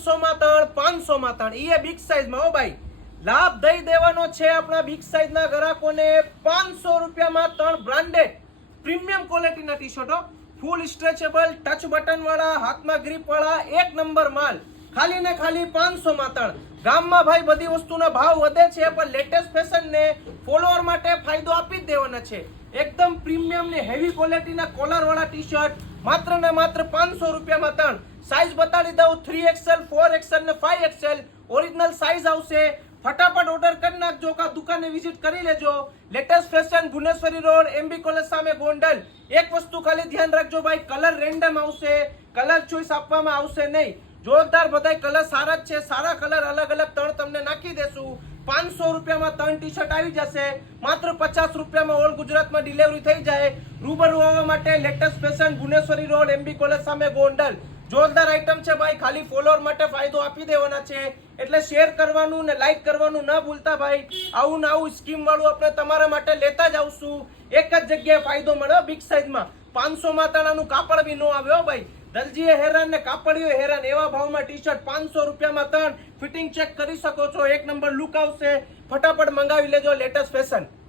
500 માં 3, 500 માં 3, એ big size માં હો ભાઈ. લાભ દઈ દેવાનો છે આપણા બિગ સાઈઝ ના ગ્રાહકોને 500 રૂપિયામાં 3 બ્રાન્ડેડ પ્રીમિયમ ક્વોલિટીના ટી-શર્ટો, ફૂલ સ્ટ્રેચેબલ, ટચ બટન વાળા, હાથમાં ગ્રીપ વાળા, એક નંબર માલ. ખાલી ને ખાલી 500 માં 3. ગામમાં ભાઈ બધી વસ્તુના ભાવ વધે છે, પણ લેટેસ્ટ ફેશન ને ફોલોઅર માટે ફાયદો આપી જ દેવાના છે. એકદમ પ્રીમિયમ ને હેવી ક્વોલિટીના કોલર વાળા ટી-શર્ટ માત્ર ને માત્ર 500 રૂપિયામાં 3. સાઈઝ બતાડી દઉં, 3XL, 4XL ને 5XL ઓરિજિનલ સાઈઝ આવશે. ફટાફટ ઓર્ડર કરી નાખજો, કા દુકાને વિઝિટ કરી લેજો. Latest fashion, Bhuvaneshwari road, MB college સામે, ગોંડલ. એક વસ્તુ ખાલી ધ્યાન રાખજો ભાઈ, કલર રેન્ડમ આવશે, કલર ચોઈસ આપવામાં આવશે નહીં. જોરદાર બધાય કલર સારા જ છે, સારા કલર અલગ અલગ 3 તમને નાખી દેશું. 500 રૂપિયામાં 3 ટી-શર્ટ આવી જશે. માત્ર 50 રૂપિયામાં ઓલ ગુજરાતમાં ડિલિવરી થઈ જાય. રૂબરૂ આવવા માટે latest fashion, Bhuvaneshwari road, MB college સામે, ગોંડલ. જોરદાર આઈટમ છે ભાઈ, ખાલી ફોલોઅર માટે ફાયદો આપી દેવાના છે, એટલે શેર કરવાનું ને લાઈક કરવાનું ના ભૂલતા ભાઈ. આવું ને આવું સ્કીમ વાળું આપણે તમારા માટે લેતા જ આવશું. એક જ જગ્યાએ ફાયદો મળે બિગ સાઈઝમાં. 500 માં 3 કાપડ બી નો આવ્યો ભાઈ. દરજીએ હેરાન ને કાપડીઓ હેરાન, એવા ભાવમાં ટી-શર્ટ 500 રૂપિયામાં 3. ફિટિંગ ચેક કરી શકો છો, એક નંબર લુક આવશે. ફટાફટ મંગાવી લેજો લેટેસ્ટ ફેશન.